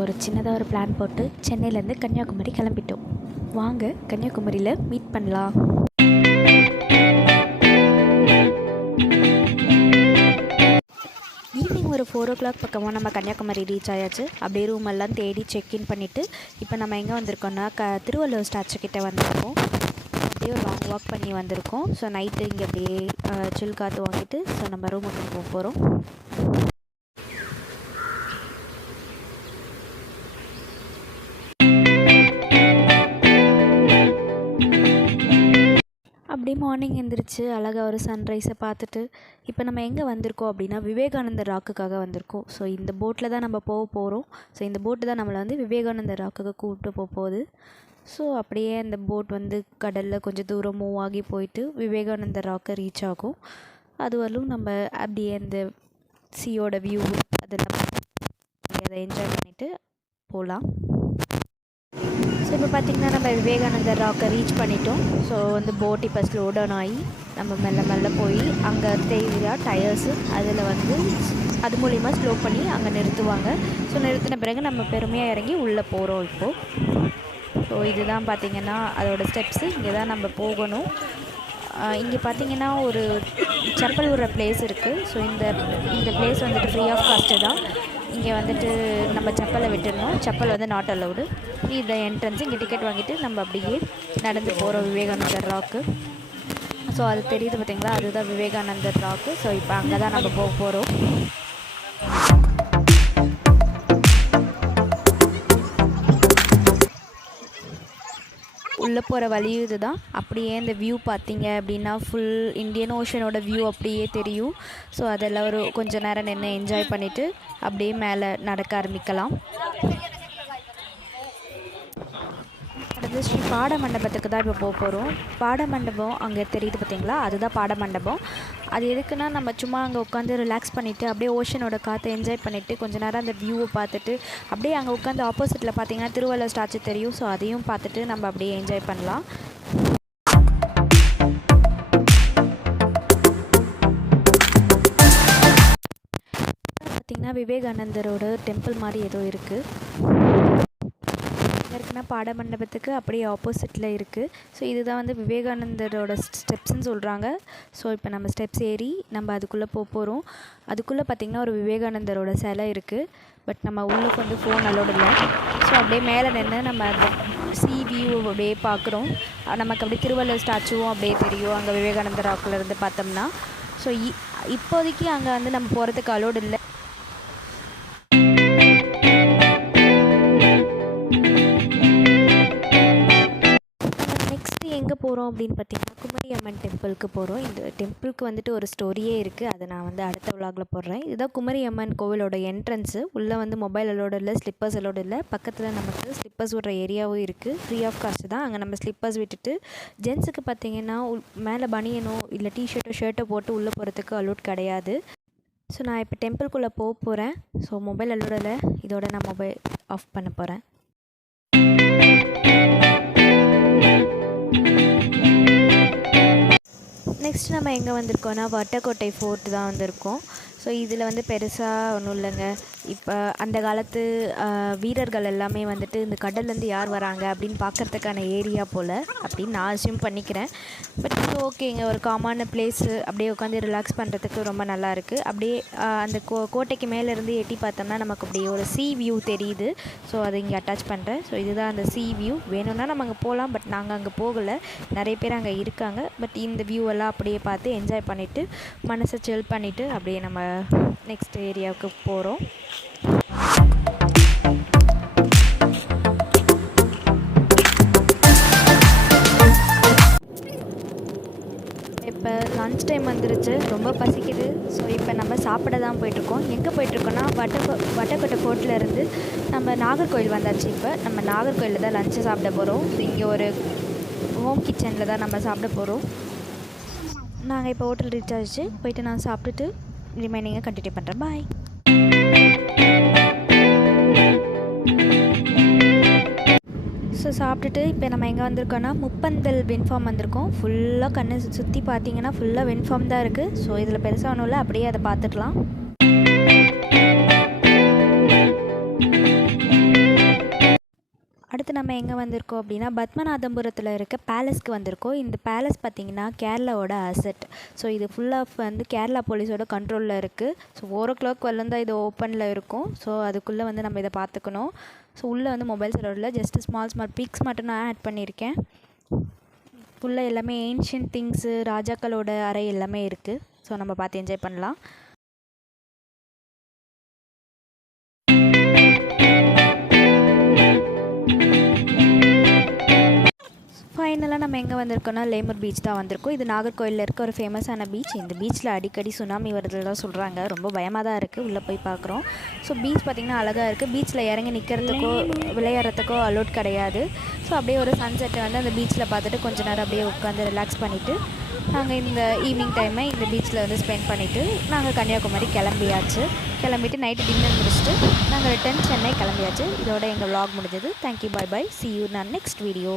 ஒரு சின்னதாக ஒரு பிளான் போட்டு சென்னையிலேருந்து கன்னியாகுமரி கிளம்பிட்டோம். வாங்க கன்னியாகுமரியில் மீட் பண்ணலாம். ஈவினிங் ஒரு 4 o'clock பக்கமாக நம்ம கன்னியாகுமரி ரீச் ஆயாச்சு. அப்படியே ரூம் எல்லாம் தேடி செக்இன் பண்ணிவிட்டு இப்போ நம்ம எங்கே வந்திருக்கோம்னா திருவள்ளுவர் ஸ்டாச்சு கிட்டே வந்திருக்கோம். அப்படியே ஒரு லாங் வாக் பண்ணி வந்திருக்கோம். ஸோ நைட்டு இங்கே அப்படியே சில் காற்று வாங்கிட்டு ஸோ நம்ம ரூமுக்கு போக போகிறோம். அப்படியே மார்னிங் எழுந்திரிச்சு அழகாக ஒரு சன்ரைஸை பார்த்துட்டு இப்போ நம்ம எங்கே வந்திருக்கோம் அப்படின்னா விவேகானந்தர் ராக்குக்காக வந்திருக்கோம். ஸோ இந்த போட்டில் தான் நம்ம போக போகிறோம். ஸோ இந்த போட்டு தான் நம்மளை வந்து விவேகானந்தர் ராக்குக்கு கூப்பிட்டு போகுது. ஸோ அப்படியே அந்த போட் வந்து கடலில் கொஞ்சம் தூரம் மூவ் ஆகி போயிட்டு விவேகானந்தர் ராக்கை ரீச் ஆகும். அது வரலும் நம்ம அப்படியே அந்த சீயோட வியூ அதெல்லாம் அதை என்ஜாய் பண்ணிவிட்டு போகலாம். ஸோ இப்போ பார்த்திங்கன்னா நம்ம விவேகானந்தர் ராக்கை ரீச் பண்ணிட்டோம். ஸோ வந்து போட் இப்போ ஸ்லோ டவுன் ஆகி நம்ம மெல்ல மெல்ல போய் அங்கே தேவையா டயர்ஸு அதில் வந்து அது மூலிமா ஸ்லோ பண்ணி அங்கே நிறுத்துவாங்க. ஸோ நிறுத்தின பிறகு நம்ம பெருமையாக இறங்கி உள்ளே போகிறோம் இப்போது. ஸோ இதுதான் பார்த்திங்கன்னா அதோடய ஸ்டெப்ஸு. இங்கே தான் நம்ம போகணும். இங்கே பார்த்திங்கன்னா ஒரு செப்பல் விடுற பிளேஸ் இருக்குது. ஸோ இந்த பிளேஸ் வந்துட்டு ஃப்ரீ ஆஃப் காஸ்ட்டு தான். இங்கே வந்துட்டு நம்ம செப்பலை விட்டுடணும். செப்பல் வந்து நாட் அலவுடு. இந்த என்ட்ரன்ஸ் இங்கே டிக்கெட் வாங்கிட்டு நம்ம அப்படியே நடந்து போகிறோம் விவேகானந்தர் ராக்கு. ஸோ அது தெரியுது பார்த்திங்களா, அதுதான் விவேகானந்தர் ராக்கு. ஸோ இப்போ அங்கே தான் நம்ம போக போகிறோம். உள்ளே போகிற வழி இது தான். அப்படியே இந்த வியூ பார்த்தீங்க அப்படின்னா ஃபுல் இந்தியன் ஓஷனோட வியூ அப்படியே தெரியும். ஸோ அதெல்லாம் ஒரு கொஞ்சம் நேரம் நின்று என்ஜாய் பண்ணிவிட்டு அப்படியே மேலே நடக்க ஆரம்பிக்கலாம். அடுத்து ஸ்ரீ பாட மண்டபத்துக்கு தான் இப்போ போக போகிறோம். பாட மண்டபம் அங்கே தெரியுது பார்த்திங்களா, அதுதான் பாட மண்டபம். அது எதுக்குன்னா நம்ம சும்மா அங்கே உட்காந்து ரிலாக்ஸ் பண்ணிவிட்டு அப்படியே ஓஷனோட காற்றை என்ஜாய் பண்ணிவிட்டு கொஞ்சம் நேரம் அந்த வியூவை பார்த்துட்டு அப்படியே அங்கே உட்காந்து ஆப்போசிட்டில் பார்த்திங்கன்னா திருவள்ளுவர் ஸ்டாச்சு தெரியும். ஸோ அதையும் பார்த்துட்டு நம்ம அப்படியே என்ஜாய் பண்ணலாம். பார்த்திங்கன்னா விவேகானந்தரோட டெம்பிள் மாதிரி ஏதோ இருக்குது. இருக்குன்னா பாட மண்டபத்துக்கு அப்படியே ஆப்போசிட்டில் இருக்குது. ஸோ இதுதான் வந்து விவேகானந்தரோட ஸ்டெப்ஸ்ன்னு சொல்கிறாங்க. ஸோ இப்போ நம்ம ஸ்டெப்ஸ் ஏறி நம்ம அதுக்குள்ளே போக போகிறோம். அதுக்குள்ளே பார்த்திங்கன்னா ஒரு விவேகானந்தரோட சிலை இருக்குது. பட் நம்ம உள்ளுக்கு வந்து ஃபோன் அலோடு இல்லை. ஸோ அப்படியே மேலே நின்று நம்ம அந்த வியூ அப்படியே பார்க்குறோம். நமக்கு அப்படியே திருவள்ளுவர் ஸ்டாச்சுவும் அப்படியே தெரியும் அங்கே விவேகானந்தர் ராக்கில் இருந்து பார்த்தோம்னா. ஸோ இப்போதைக்கு அங்கே வந்து நம்ம போகிறதுக்கு அலோடு இல்லை. எங்கே போகிறோம் அப்படின்னு பார்த்திங்கன்னா குமரி அம்மன் டெம்பிளுக்கு போகிறோம். இந்த டெம்பிளுக்கு வந்துட்டு ஒரு ஸ்டோரியே இருக்குது. அதை நான் வந்து அடுத்த விலாகில் போடுறேன். இதுதான் குமரி அம்மன் கோவிலோட என்ட்ரன்ஸு. உள்ளே வந்து மொபைல் அலோடு இல்லை, ஸ்லிப்பர்ஸ் அலோடு இல்லை. பக்கத்தில் நமக்கு ஸ்லிப்பர்ஸ் விடுற ஏரியாவும் இருக்குது. ஃப்ரீ ஆஃப் காஸ்ட் தான். அங்கே நம்ம ஸ்லிப்பர்ஸ் விட்டுட்டு ஜென்ஸுக்கு பார்த்திங்கன்னா மேலே பனியனோ இல்லை ஷர்ட்டோ போட்டு உள்ளே போகிறதுக்கு அலோட் கிடையாது. ஸோ நான் இப்போ டெம்பிள்குள்ளே போக போகிறேன். ஸோ மொபைல் அலோடு இல்லை. இதோட நான் மொபைல் ஆஃப் பண்ண போகிறேன். நெக்ஸ்ட் நம்ம எங்கே வந்திருக்கோன்னா வட்டக்கோட்டை ஃபோர்ட் தான் வந்திருக்கோம். ஸோ இதில் வந்து பெருசாக ஒன்றும் இல்லைங்க. இப்போ அந்த காலத்து வீரர்கள் எல்லாமே வந்துட்டு இந்த கடல்லேருந்து யார் வராங்க அப்படின்னு பார்க்குறதுக்கான ஏரியா போல் அப்படின்னு நான் அஸ்யூம் பண்ணிக்கிறேன். பட் இது ஓகேங்க, ஒரு காமான பிளேஸு. அப்படியே உட்காந்து ரிலாக்ஸ் பண்ணுறதுக்கு ரொம்ப நல்லா இருக்குது. அப்படியே அந்த கோட்டைக்கு மேலேருந்து எட்டி பார்த்தோம்னா நமக்கு அப்படியே ஒரு வியூ தெரியுது. ஸோ அதை இங்கே அட்டாச் பண்ணுறேன். ஸோ இதுதான் அந்த வியூ. வேணும்னா நம்ம அங்கே போகலாம். பட் நாங்கள் அங்கே போகலை. நிறைய பேர் அங்கே இருக்காங்க. பட் இந்த வியூ எல்லாம் அப்படியே பார்த்து என்ஜாய் பண்ணிவிட்டு மனசை சில் பண்ணிவிட்டு அப்படியே நம்ம நெக்ஸ்ட் ஏரியாவுக்கு போகிறோம். இப்போ லன்ச் டைம் வந்துருச்சு, ரொம்ப பசிக்குது. ஸோ இப்போ நம்ம சாப்பிட தான் போயிட்டுருக்கோம். எங்கே போயிட்டுருக்கோன்னா வட்டக்கோட்டை ஃபோர்ட்டில் இருந்து நம்ம நாகர்கோவில் வந்தாச்சு. இப்போ நம்ம நாகர்கோவிலில் தான் லஞ்சு சாப்பிட போகிறோம். இங்கே ஒரு ஹோம் கிச்சனில் தான் நம்ம சாப்பிட போகிறோம். நாங்கள் இப்போ ஹோட்டல் ரீச் ஆகிடுச்சு. போயிட்டு நான் சாப்பிட்டுட்டு ரிமைனிங்கை கண்டினியூ பண்ணுறேன். பாய். ஸோ சாப்பிட்டுட்டு இப்போ நம்ம எங்கே வந்திருக்கோன்னா முப்பந்தல் வெண்ஃபார்ம் வந்திருக்கோம். ஃபுல்லாக கண்ணை சுற்றி பார்த்தீங்கன்னா ஃபுல்லாக வெண்ஃபார்ம் தான் இருக்குது. ஸோ இதில் பெருசாக ஒன்றும் இல்லை, அப்படியே அதை பார்த்துக்கலாம். நம்ம எங்கே வந்திருக்கோம் அப்படின்னா பத்மநாபபுரத்தில் இருக்க பேலஸ்க்கு வந்திருக்கோம். இந்த பேலஸ் பார்த்திங்கன்னா கேரளாவோட அசெட். ஸோ இது ஃபுல்லாக வந்து கேரளா போலீஸோட கண்ட்ரோலில் இருக்குது. ஸோ 4 o'clock வரலும் தான் இது ஓப்பனில் இருக்கும். ஸோ அதுக்குள்ளே வந்து நம்ம இதை பார்த்துக்கணும். ஸோ உள்ளே வந்து மொபைல்ஸ் ரோடில் ஜஸ்ட்டு ஸ்மால் பிக்ஸ் மட்டும் நான் ஆட் பண்ணியிருக்கேன். ஃபுல்லாக எல்லாமே ஏன்ஷியன்ட் திங்ஸு, ராஜாக்களோட அறை எல்லாமே இருக்குது. ஸோ நம்ம பார்த்து என்ஜாய் பண்ணலாம். ஃபைனலாக நம்ம எங்கே வந்திருக்கோம்னா லேமூர் பீச் தான் வந்திருக்கோம். இது நாகர்கோயிலில் இருக்க ஒரு ஃபேமஸான பீச். இந்த பீச்சில் அடிக்கடி சுனாமி வருதுலாம் சொல்கிறாங்க. ரொம்ப பயமாக தான் இருக்குது. உள்ளே போய் பார்க்குறோம். ஸோ பீச் பார்த்திங்கன்னா அழகாக இருக்குது. பீச்சில் இறங்கி நிற்கிறதுக்கோ விளையாடுறதுக்கோ அலோட் கிடையாது. ஸோ அப்படியே ஒரு சன்செட்டை வந்து அந்த பீச்சில் பார்த்துட்டு கொஞ்ச நேரம் அப்படியே உட்காந்து ரிலாக்ஸ் பண்ணிவிட்டு நாங்கள் இந்த ஈவினிங் டைமை இந்த பீச்சில் வந்து ஸ்பெண்ட் பண்ணிவிட்டு நாங்கள் கன்னியாகுமரி கிளம்பிட்டு நைட்டு டின்னர் முடிச்சுட்டு நாங்கள் ரிட்டன் சென்னை கிளம்பியாச்சு. இதோட எங்கள் vlog முடிஞ்சது. Thank you, bye bye, see you in our next video.